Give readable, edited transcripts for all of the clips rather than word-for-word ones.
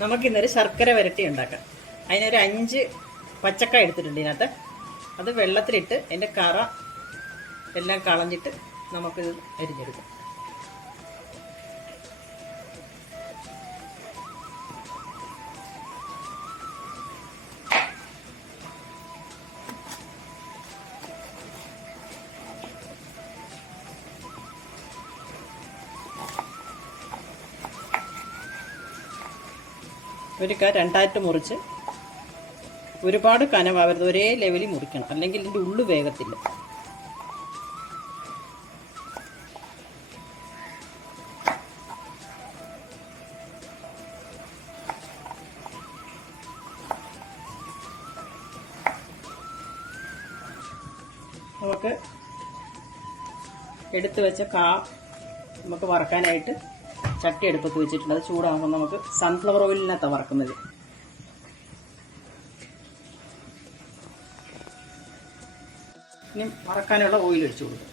നമുക്കിന്നൊരു ശർക്കര വരട്ടി ഉണ്ടാക്കാം. അതിനൊരു 5 പച്ചക്കായ എടുത്തിട്ടുണ്ട്. ഇതിനകത്ത് അത് വെള്ളത്തിലിട്ട് അതിൻ്റെ കറ എല്ലാം കളഞ്ഞിട്ട് നമുക്കിത് അരിഞ്ഞെടുക്കാം. ഒരു രണ്ടായിട്ട് മുറിച്ച് ഒരുപാട് കനമാവരുത്, ഒരേ ലെവലിൽ മുറിക്കണം, അല്ലെങ്കിൽ ഇതിൻ്റെ ഉള്ളു വേഗത്തില്ല. നമുക്ക് എടുത്തു വെച്ച നമുക്ക് വറക്കാനായിട്ട് ചട്ടി അടുപ്പത്ത് വെച്ചിട്ടുണ്ട്. അത് ചൂടാകുമ്പോൾ നമുക്ക് സൺഫ്ലവർ ഓയിലിനകത്താണ് വറക്കുന്നത്. ഇനി വറക്കാനുള്ള ഓയിൽ ഒഴിച്ചു കൊടുക്കും.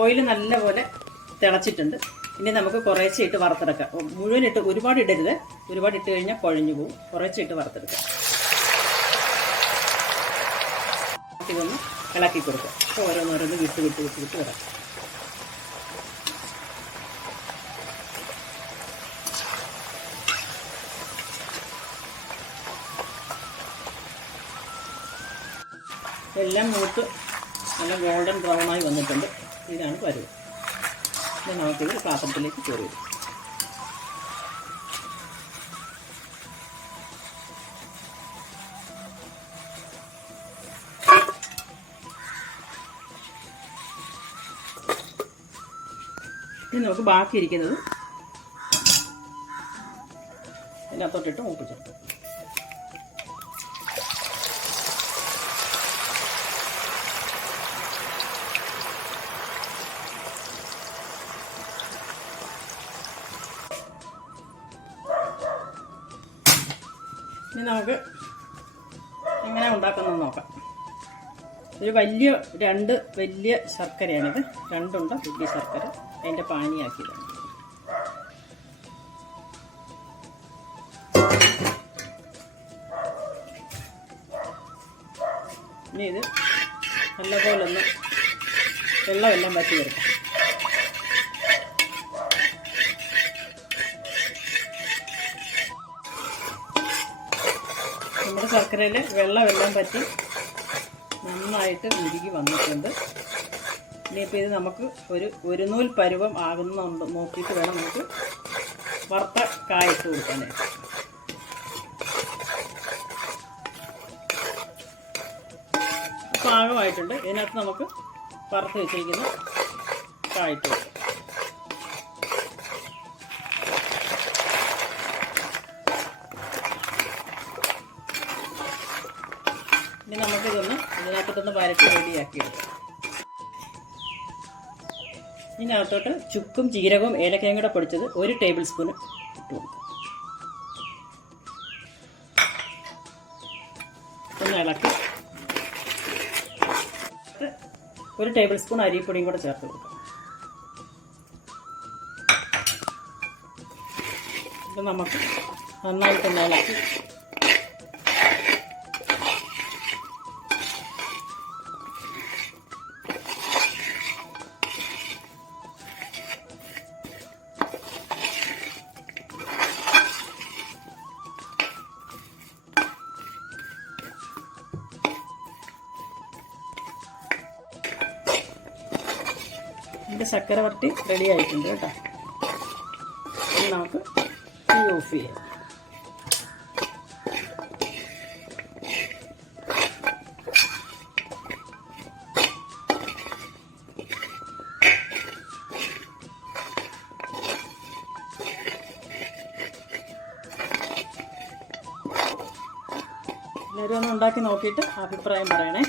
ഓയിൽ നല്ലപോലെ തിളച്ചിട്ടുണ്ട്. ഇനി നമുക്ക് കുറേശ്ശെ ഇട്ട് വറുത്തെടുക്കാം. മുഴുവൻ ഇട്ട് ഒരുപാട് ഇടരുത്, ഒരുപാട് ഇട്ട് കഴിഞ്ഞാൽ കുഴഞ്ഞു പോകും. കുറേശ്ശെ ഇട്ട് വറുത്തെടുക്കാം. ഇതൊന്ന് ഇളക്കി കൊടുക്കുക. അപ്പോൾ ഓരോന്നോരോന്ന് വിട്ട് വിട്ട് വിട്ട് വിട്ട് വരാം. എല്ലാം മൂത്ത് നല്ല ഗോൾഡൻ ബ്രൗണായി വന്നിട്ടുണ്ട്. ഇതാണ് പരുവ്. ഇത് നമുക്കിത് പാത്രത്തിലേക്ക് കയറി വരും. ഇനി നമുക്ക് ബാക്കിയിരിക്കുന്നത് ഇതിനകത്തോട്ടിട്ട് മൂപ്പിച്ചെടുക്കാം. ഇനി നമുക്ക് എങ്ങനെ ഉണ്ടാക്കുന്നത് നോക്കാം. ഒരു രണ്ട് വലിയ ശർക്കരയാണിത്. രണ്ടുണ്ട വലിയ ശർക്കര അതിൻ്റെ പാനിയാക്കിയതാണ്. ഇനി ഇത് നല്ലപോലെ ഒന്ന് വെള്ളമെല്ലാം വറ്റി വരും. നമ്മുടെ ശർക്കരയിൽ വെള്ളമെല്ലാം പറ്റി നന്നായിട്ട് ഉരുകി വന്നിട്ടുണ്ട്. ഇനിയിപ്പോൾ ഇത് നമുക്ക് ഒരു നൂൽ പരുവം ആകുന്നുണ്ട് നോക്കിയിട്ട് വേണം നമുക്ക് വറുത്ത കായ ഇട്ട് കൊടുക്കാനായിട്ട്. പാകമായിട്ടുണ്ട്. ഇതിനകത്ത് നമുക്ക് വറുത്ത് വെച്ചിരിക്കുന്ന കായ ഇട്ട് കൊടുക്കാം. ഇനി നമുക്കിതൊന്ന് ഇതിനകത്തോട്ടൊന്ന് വരട്ടി റെഡിയാക്കിയെടുക്കാം. ഇതിനകത്തോട്ട് ചുക്കും ജീരകവും ഏലക്കയും കൂടെ പൊടിച്ചത് 1 ടേബിൾ സ്പൂൺ ഇട്ട് കൊടുക്കും. ഒന്ന് ഇളക്കി 1 ടേബിൾ സ്പൂൺ അരിപ്പൊടിയും കൂടെ ചേർത്ത് കൊടുക്കാം. ഇത് നമുക്ക് നന്നായിട്ടൊന്ന് ഇളക്കി ഇതിൻ്റെ ശർക്കര വരട്ടി റെഡി ആയിട്ടുണ്ട് കേട്ടോ. ഇനി നമുക്ക് തീ ഓഫ് ചെയ്യാം. എല്ലാവരും ഒന്ന് ഉണ്ടാക്കി നോക്കിയിട്ട് അഭിപ്രായം പറയണേ.